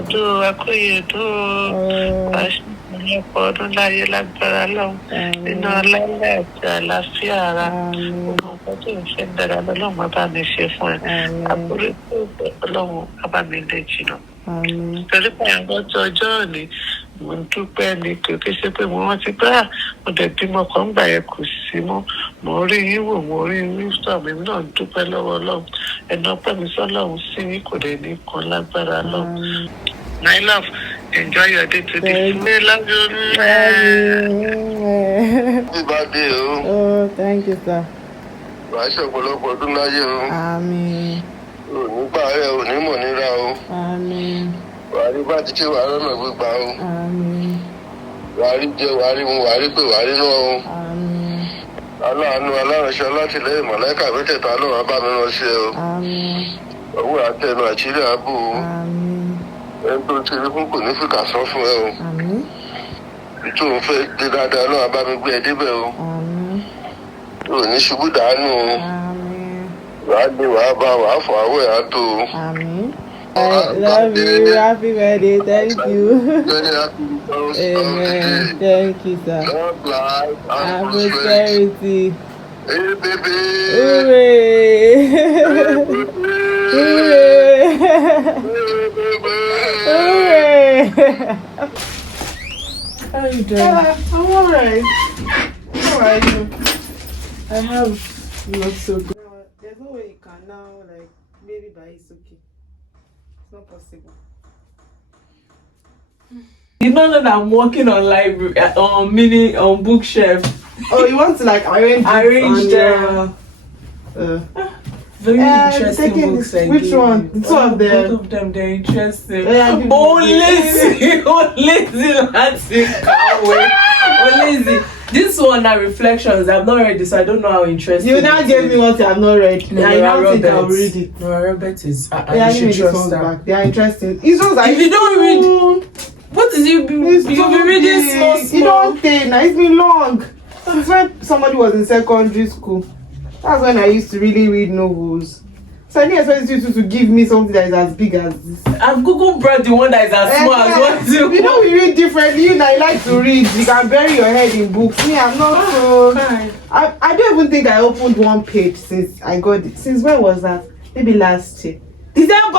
ọdún akóyèdó àṣìṣe ọdún láyé lágbára lọ́hùn nínú ọlọ́lá àti àlàáfíà ara gbogbo nǹkan tó ń ṣe dára lọ́lọ́run bá mi ṣe fún ẹ àbúrò tó bẹ̀ ọlọ́run bá mi lè jìnnà. torí pé àwọn tó ọjọ́ òní mo ń dúpẹ́ ni kò kí ṣe pé mo rántí pé mo dẹ̀ bímọ kan ń gbà yẹn kò sí mọ́ mo rí yín wò mo rí yín sọ mi náà ń dúpẹ́ lọ́wọ́ ọlọ́run ẹ̀nà ọpẹ́ mi sọ́lọ́run sí yín kò dẹ̀ ní kan lágbára lọ́hùn. My love, enjoy your day today. I love you. Happy birthday, oh, thank you, sir. Wàá ṣọ̀pọ̀lọpọ̀ ọdún láyé o. Àmín. Nígbà rẹ̀ ò ní mọ̀ níra o. Àmín. Wàá rí bá ti ṣe wàá rọ́nà gbígbà o. Àmín. Wàá rí jẹ, wàá rí mu, wàá rí pé wàá rí náà o. Àmín. Aláàánú aláránṣẹ́ alátìlẹ́yìn mọ̀lẹ́kà mẹ́tẹ̀ẹ̀ta náà bá mi rán sí ẹ o. Àmín. Owó àtẹnu àṣírí ààbò o. Àmín. Ẹni tó ti rí fún kò ní fìkà sán fún ẹ o. Àmín. Tó ń fẹ́ dé dáadáa náà bá mi gbé ẹ débẹ̀ o. Àmín. Ò ní ṣubú dànù o. Àmín. Wàá dé wàá bá wàá fọ àwọ̀ ẹ̀ á tó o. Àmín. I love you. Happy birthday. Thank you. Very happy Amen. Thank you, sir. Long life and prosperity. Hey, baby. Hooray! Hooray! Hooray! How are you doing? I'm alright. How are you? I have not so good. No, there's no way you can now, like, maybe by it's okay. It's not possible. You don't know that I'm working on library, on bookshelf. Oh, you want to like arrange them. Very interesting books. Which one? The two of them. Both of them, they're interesting. Yeah, lazy, lazy. This one are reflections. I've not read this, so I don't know how interesting. You now gave me what I've not read. No, I now think I'll read it. No, Robert is. Yeah, you should trust that. They are interesting. It's just like if you don't read, what is you? You'll be reading small. You don't think. Now it's been long. Since when somebody was in secondary school, that's when I used to really read novels. So I didn't expect you to give me something that is as big as this. I've Google brought the one that is as small as what you. You know we read differently. You know, I like to read. You can bury your head in books. Me, I'm not so. I don't even think I opened one page since I got it. Since when was that? Maybe last year. December.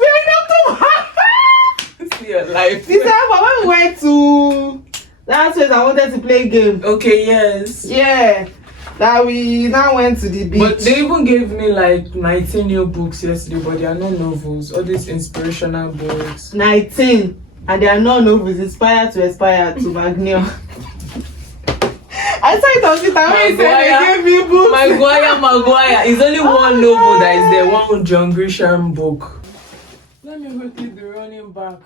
We're not too. See your life. December when we went to. Last week I wanted to play a game. Okay, yes. Yeah. That we now went to the beach. But they even gave me like 19 new books yesterday, but they are not novels. All these inspirational books. 19. And they are not novels. Inspired to aspire to Magnia. I saw it on Twitter when he said they gave me books. Maguire. It's only one novel that is there. One John Grisham book. Let me quickly be running back.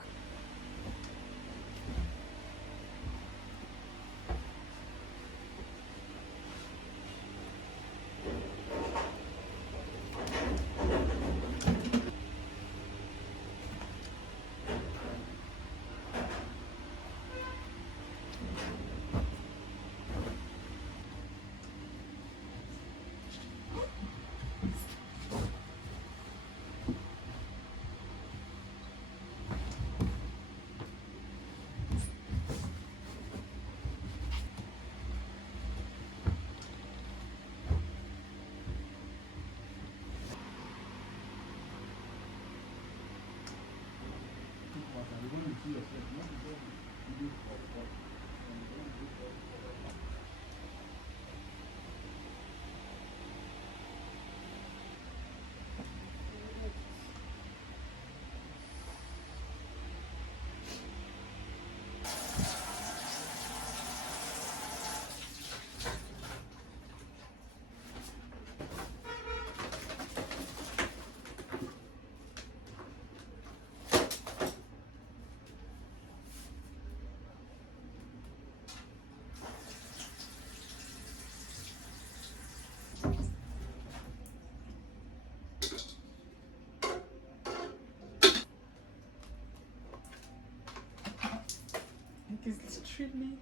It's literally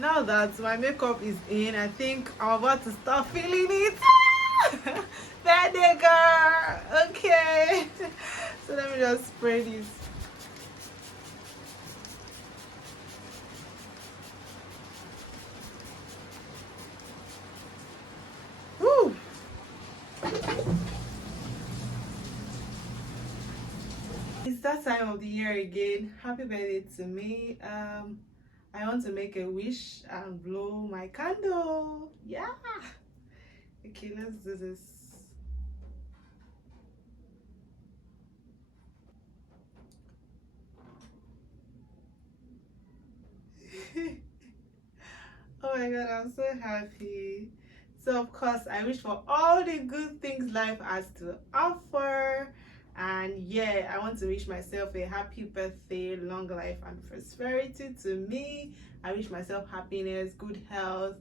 Now that my makeup is in, I think I'm about to start feeling it. That nigga. Okay. So let me just spray this. Woo. It's that time of the year again. Happy birthday to me. I want to make a wish and blow my candle. Yeah. Okay, let's do this. Oh my god, I'm so happy. So of course, I wish for all the good things life has to offer. And yeah, I want to wish myself a happy birthday, long life and prosperity to me. I wish myself happiness, good health,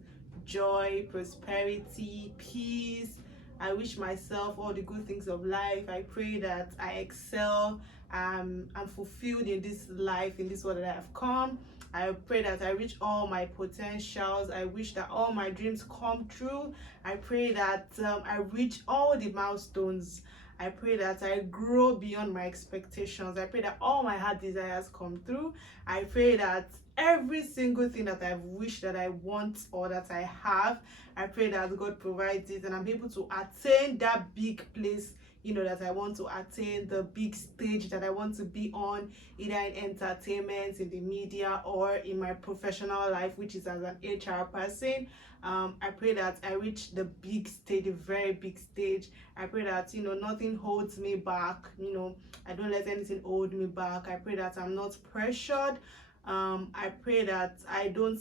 joy, prosperity, peace. I wish myself all the good things of life. I pray that I excel, I'm fulfilled in this life, in this world that I have come. I pray that I reach all my potentials. I wish that all my dreams come true. I pray that I reach all the milestones. I pray that I grow beyond my expectations. I pray that all my heart desires come through. I pray that every single thing that I've wished that I want or that I have, I pray that God provides it and I'm able to attain that big place, you know, that I want to attain, the big stage that I want to be on, either in entertainment, in the media, or in my professional life, which is as an HR person. I pray that I reach the big stage, a very big stage. I pray that, you know, nothing holds me back, you know, I don't let anything hold me back. I pray that I'm not pressured. I pray that I don't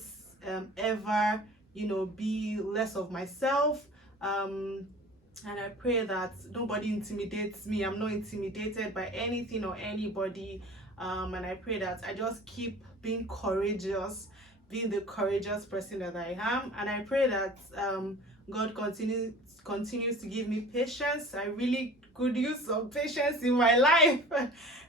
ever, you know, be less of myself. And I pray that nobody intimidates me. I'm not intimidated by anything or anybody. And I pray that I just keep being courageous, being the courageous person that I am. And I pray that God continues to give me patience. I really could use some patience in my life,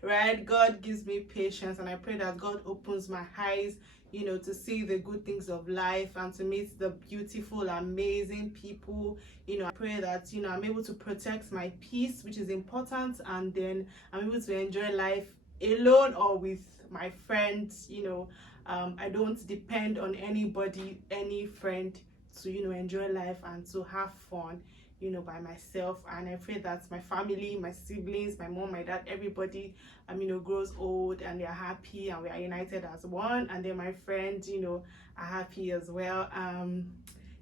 right? God gives me patience, and I pray that God opens my eyes, you know, to see the good things of life and to meet the beautiful, amazing people. You know, I pray that, you know, I'm able to protect my peace, which is important, and then I'm able to enjoy life alone or with my friends. You know, I don't depend on anybody, any friend, to, you know, enjoy life and to have fun, you know, by myself. And I pray that my family, my siblings, my mom, my dad, everybody, you know, grows old and they're happy and we are united as one. And then my friends, you know, are happy as well.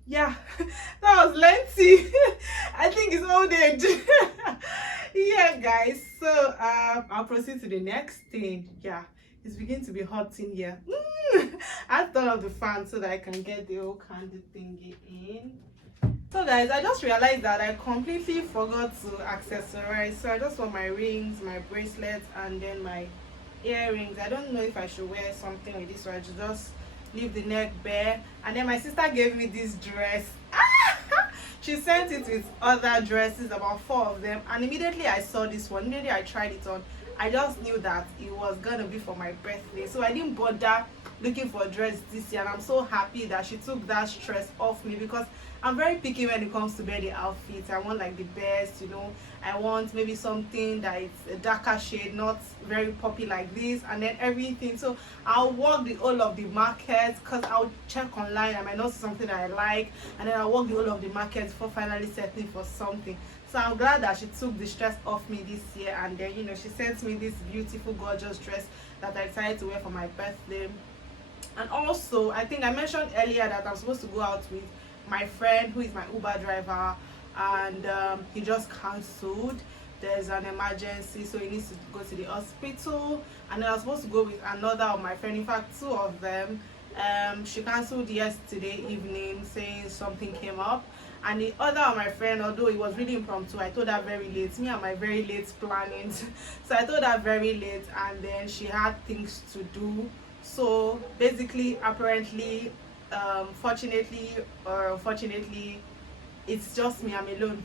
Yeah, that was lengthy. I think it's old age. Yeah, guys. So I'll proceed to the next thing. Yeah, it's beginning to be hot in here. I turn off the fan so that I can get the whole candle thingy in. So guys, I just realized that I completely forgot to accessorize. So I just want my rings, my bracelets, and then my earrings. I don't know if I should wear something with this, so I should just leave the neck bare. And then my sister gave me this dress. She sent it with other dresses, about 4 of them, and immediately I saw this one. Immediately I tried it on. I just knew that it was gonna be for my birthday, so I didn't bother looking for a dress this year. And I'm so happy that she took that stress off me, because I'm very picky when it comes to birthday outfits. I want like the best, you know. I want maybe something that is a darker shade, not very poppy like this, and then everything. So I'll walk the whole of the market, because I'll check online. I might not see something that I like, and then I'll walk the whole of the market before finally settling for something. So I'm glad that she took the stress off me this year. And then, you know, she sent me this beautiful, gorgeous dress that I decided to wear for my birthday. And also, I think I mentioned earlier that I'm supposed to go out with my friend who is my Uber driver, and he just cancelled. There's an emergency, so he needs to go to the hospital. And then I was supposed to go with another of my friends, in fact 2 of them. She cancelled yesterday evening, saying something came up. And the other of my friend, although it was really impromptu, I told her very late, me and my very late planning. So I told her very late, and then she had things to do. So basically, apparently, fortunately or unfortunately, it's just me. I'm alone.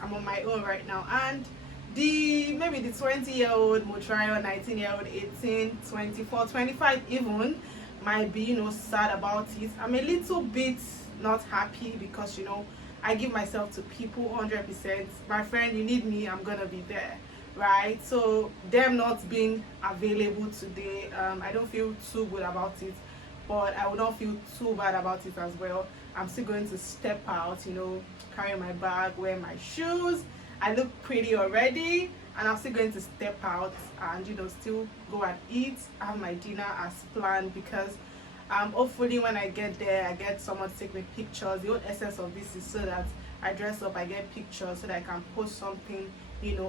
I'm on my own right now. And maybe the 20-year-old Motunrayo, 19-year-old, 18, 24, 25 even, might be, sad about it. I'm a little bit not happy because, I give myself to people 100%. My friend, you need me, I'm gonna be there, right? So them not being available today, I don't feel too good about it, but I would not feel too bad about it as well. I'm still going to step out, carry my bag, wear my shoes. I look pretty already, and I'm still going to step out and still go and eat, have my dinner as planned, because hopefully when I get there I get someone to take me pictures. The whole essence of this is so that I dress up, I get pictures, so that I can post something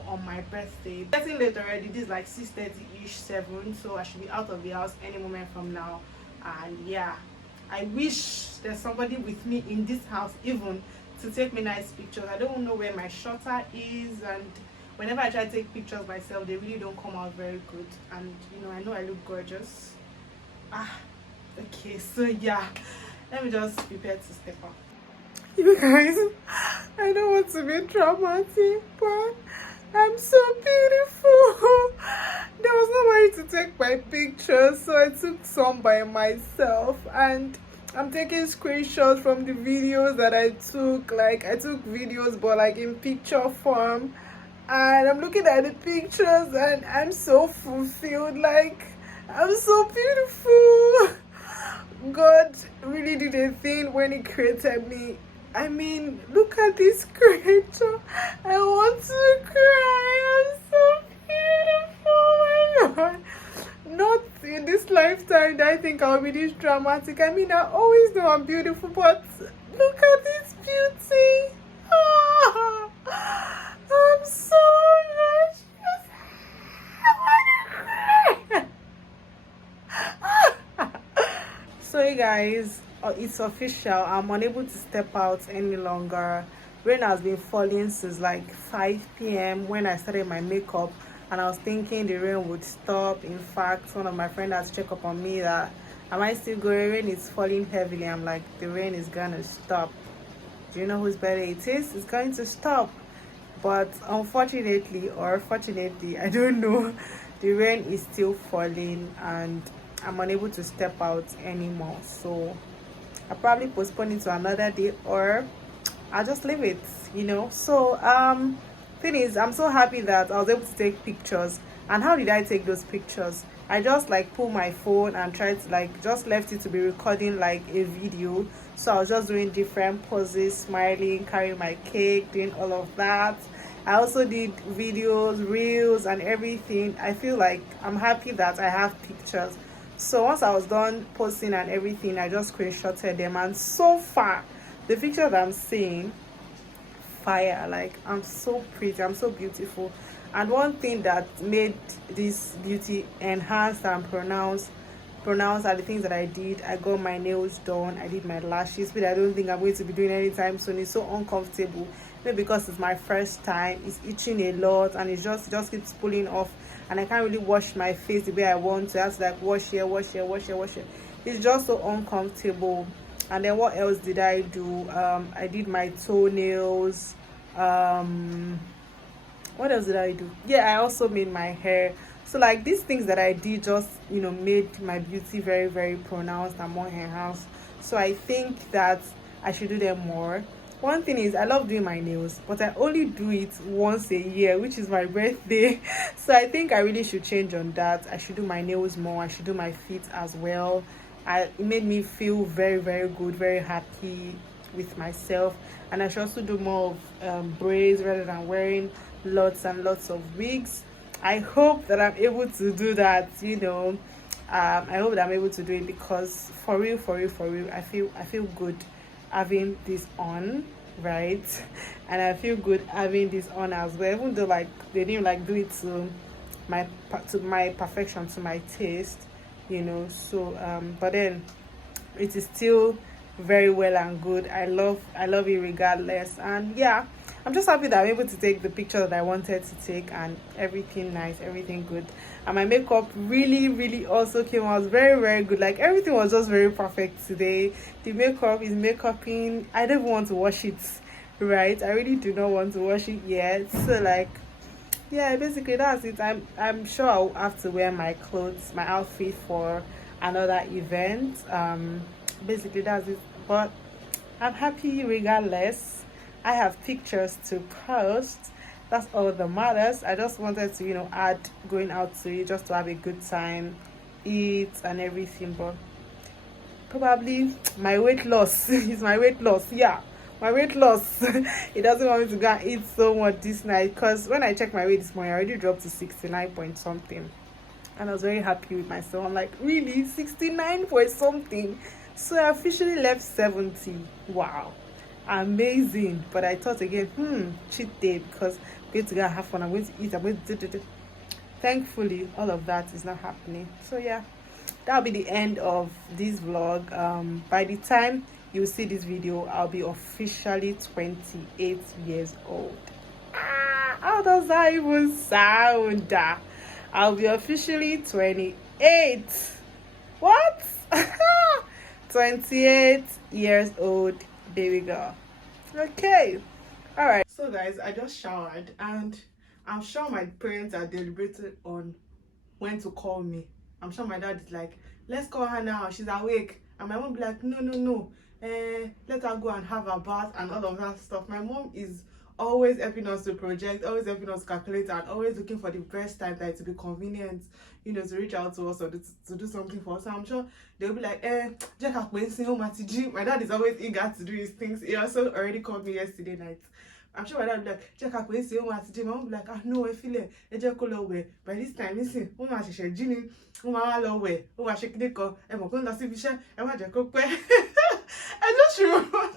on my birthday. It's getting late already. This is like 6:30ish, 7, so I should be out of the house any moment from now. And yeah, I wish there's somebody with me in this house even to take me nice pictures. I don't know where my shutter is, and whenever I try to take pictures myself, they really don't come out very good. And I know I look gorgeous. Okay, so yeah, let me just prepare to step out. You guys, I don't want to be dramatic, but I'm so beautiful. There was nobody to take my pictures, so I took some by myself, and I'm taking screenshots from the videos that I took. Like, I took videos but like in picture form, and I'm looking at the pictures and I'm so fulfilled. Like, I'm so beautiful. God really did a thing when he created me. I mean, look at this creature. I want to cry. I'm so beautiful. Oh my God. Not in this lifetime that I think I'll be this dramatic. I mean, I always know I'm beautiful, but look at this beauty. Oh, I'm so luscious. I want to cry. So you guys, it's official. I'm unable to step out any longer. Rain has been falling since like 5 p.m. when I started my makeup, and I was thinking the rain would stop. In fact, one of my friends has checked up on me that am I still going? Rain is falling heavily. I'm like, the rain is gonna stop. Do you know whose birthday it is? It's going to stop. But unfortunately, or fortunately, I don't know, the rain is still falling and I'm unable to step out anymore. So I'll probably postpone it to another day, or I'll just leave it, So thing is, I'm so happy that I was able to take pictures. And how did I take those pictures? I just like pulled my phone and tried to like just left it to be recording like a video. So I was just doing different poses, smiling, carrying my cake, doing all of that. I also did videos, reels, and everything. I feel like I'm happy that I have pictures. So once I was done posting and everything, I just screenshotted them, and so far the picture that I'm seeing, fire. Like, I'm so pretty, I'm so beautiful. And one thing that made this beauty enhanced and pronounced are the things that I did. I got my nails done, I did my lashes, but I don't think I'm going to be doing anytime soon. It's so uncomfortable, maybe because it's my first time. It's itching a lot, and it just keeps pulling off, and I can't really wash my face the way I want to. I have to like wash here, wash here, wash here, wash here. It's just so uncomfortable. And then what else did I do? I did my toenails. What else did I do? Yeah, I also made my hair. So like these things that I did just made my beauty very, very pronounced and more enhanced. So I think that I should do them more. One thing is, I love doing my nails, but I only do it once a year, which is my birthday. So I think I really should change on that. I should do my nails more. I should do my feet as well. It made me feel very, very good, very happy with myself. And I should also do more of braids rather than wearing lots and lots of wigs. I hope that I'm able to do that. I hope that I'm able to do it, because for real, I feel good having this on, right? And I feel good having this on as well, even though like they didn't like do it to my perfection, to my taste, So but then it is still very well and good. I love it regardless. And yeah, I'm just happy that I'm able to take the picture that I wanted to take, and everything nice, everything good. And my makeup really also came out very, very good. Like, everything was just very perfect today. The makeup is makeuping. I don't want to wash it, right? I really do not want to wash it yet. So like, yeah, basically that's it. I'm sure I'll have to wear my clothes, my outfit for another event. Basically that's it, but I'm happy regardless. I have pictures to post. That's all that matters. I just wanted to, add going out to you just to have a good time, eat and everything. But probably my weight loss is my weight loss. Yeah, my weight loss. It doesn't want me to go and eat so much this night, because when I checked my weight this morning, I already dropped to 69 point something. And I was very happy with myself. I'm like, really? 69 point something? So I officially left 70. Wow. Amazing. But I thought again, cheat day, because I'm going to go and have fun. I'm going to eat. I'm going to do. Thankfully, all of that is not happening. So yeah, that'll be the end of this vlog. By the time you see this video, I'll be officially 28 years old. How does that even sound? I'll be officially 28. What? 28 years old, baby girl. Okay. All right. So guys, I just showered, and I'm sure my parents are deliberating on when to call me. I'm sure my dad is like, let's call her now, she's awake. And my mom be like, no. Let her go and have a bath and all of that stuff. My mom is always helping us to project, always helping us calculate, and always looking for the best time that it will be convenient, to reach out to us or to do something for us. So I'm sure they'll be like, my dad is always eager to do his things. He also already called me yesterday night. I'm sure my dad will be like, check out when my mom will be like, no, I feel it. By this time, listen, I just remember.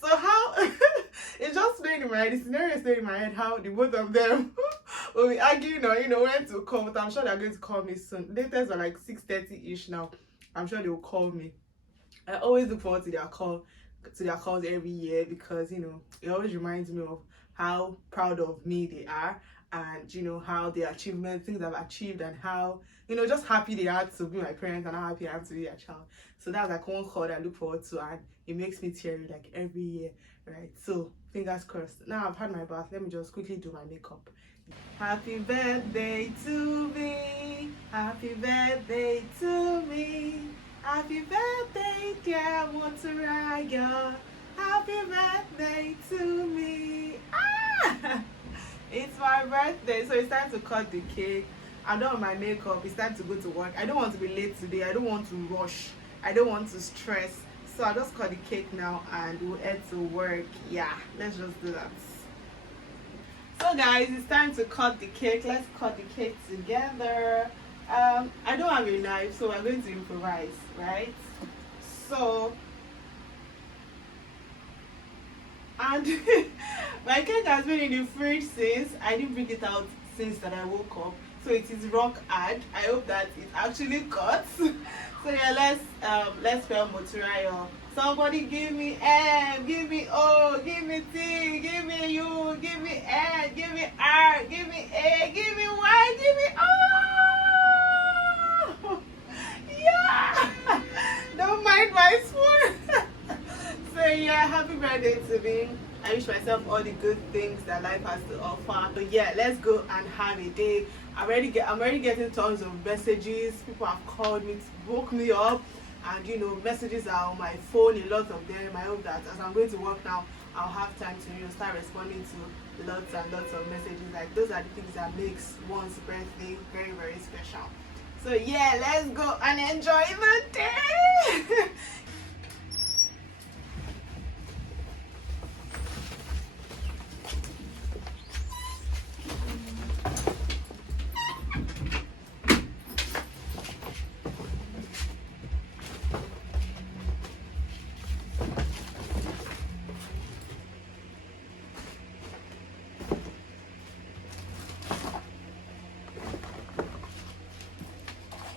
So how it's just playing in my head, the scenario is playing in my head, how the both of them will be arguing or when to call. But I'm sure they're going to call me soon. Latest are like 6:30 ish now. I'm sure they will call me. I always look forward to their calls every year, because it always reminds me of how proud of me they are, and how their achievements, things I've achieved, and how just happy they are to be my parents, and how happy I am to be their child. So that's like one call that I look forward to, and it makes me teary like every year, right? So fingers crossed. Now I've had my bath, let me just quickly do my makeup. Happy birthday to me, happy birthday to me, happy birthday dear Motunrayo, happy birthday to me. It's my birthday, so it's time to cut the cake. I'm done with my makeup, it's time to go to work. I don't want to be late today, I don't want to rush, I don't want to stress. So I'll just cut the cake now and we'll head to work. Yeah, let's just do that. So guys, it's time to cut the cake. Let's cut the cake together. I don't have a knife, so we're going to improvise, right? So, and my cake has been in the fridge since I didn't bring it out since that I woke up. So it is rock hard. I hope that it actually cuts. So yeah, let's spell Motunrayo. Somebody give me M, give me O, give me T, give me U, give me N, give me R, give me A, give me Y, give me O. Yeah. Don't mind my spoon. So yeah, happy birthday to me. I wish myself all the good things that life has to offer. So yeah, let's go and have a day. I'm already getting tons of messages. People have called me, woke me up, and messages are on my phone, a lot of them. I hope that as I'm going to work now, I'll have time to start responding to lots and lots of messages. Like, those are the things that makes one's birthday very, very special. So yeah, let's go and enjoy the day.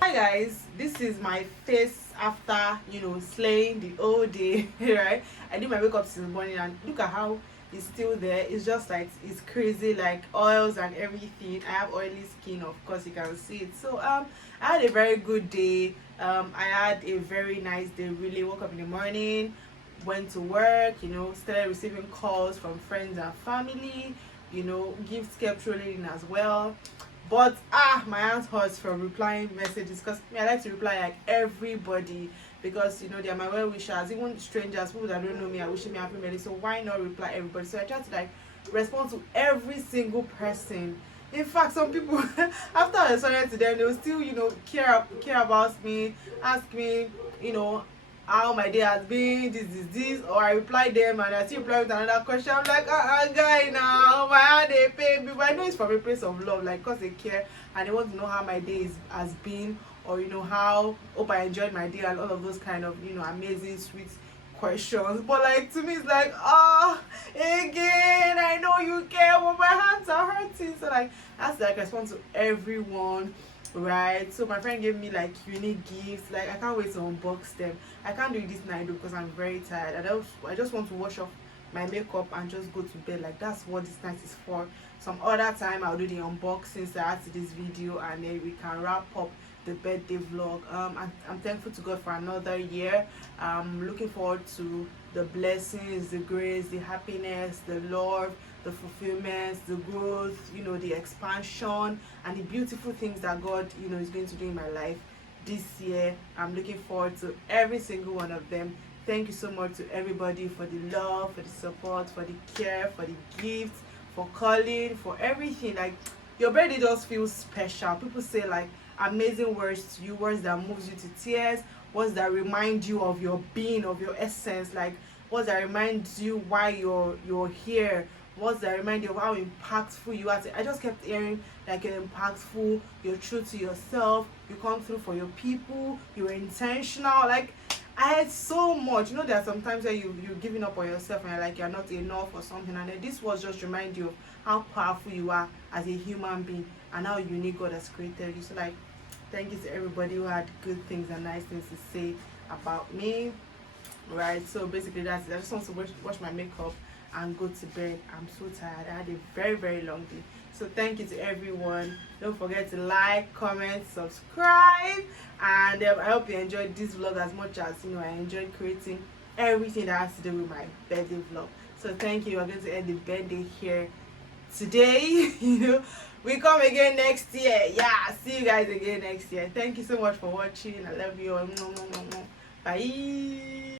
Hi guys, this is my face after slaying the whole day. Right, I did my makeup this morning, and look at how it's still there. It's just like, it's crazy, like oils and everything. I have oily skin, of course, you can see it. So I had a very good day. I had a very nice day. Really woke up in the morning, went to work, started receiving calls from friends and family. Gifts kept rolling in as well. But my hands hurts from replying messages, because me, I like to reply like everybody, because you know they are my well wishers, even strangers, people that don't know me are wishing me happy birthday. So why not reply everybody? So I try to like respond to every single person. In fact, some people after I responded to them, they will still, you know, care about me, ask me, you know, how my day has been, this, or I reply them and I still reply with another question. I'm like, guy, now my hand they pay me, but I know it's from a place of love, like because they care and they want to know how my day has been, or you know how hope I enjoyed my day and all of those kind of, you know, amazing sweet questions. But like to me it's like, again, I know you care, but my hands are hurting. So like that's like I respond to everyone, right? So my friend gave me like unique gifts, like I can't wait to unbox them. I can't do it this night though because I'm very tired. I just want to wash off my makeup and just go to bed. Like that's what this night is for. Some other time I'll do the unboxings that add to this video, and then we can wrap up the birthday vlog. I'm thankful to God for another year. I'm looking forward to the blessings, the grace, the happiness, the love, the fulfillment, the growth, you know, the expansion and the beautiful things that God, you know, is going to do in my life this year. I'm looking forward to every single one of them. Thank you so much to everybody for the love, for the support, for the care, for the gifts, for calling, for everything. Like your birthday does feel special. People say like amazing words to you, words that moves you to tears, words that remind you of your being, of your essence, like words that remind you why you're here, words that remind you of how impactful you are. I just kept hearing like you're impactful, you're true to yourself, you come through for your people, you're intentional. Like I had so much. You know, there are sometimes where you're giving up on yourself and you're like you're not enough or something, and then this was just remind you of how powerful you are as a human being and how unique God has created you. So like thank you to everybody who had good things and nice things to say about me, right? So basically that's it. I just want to wash my makeup and go to bed. I'm so tired. I had a very, very long day. So thank you to everyone. Don't forget to like, comment, subscribe, and I hope you enjoyed this vlog as much as, you know, I enjoyed creating everything that has to do with my birthday vlog. So thank you. We're going to end the birthday here today. You know, we come again next year. Yeah, see you guys again next year. Thank you so much for watching. I love you all. Bye.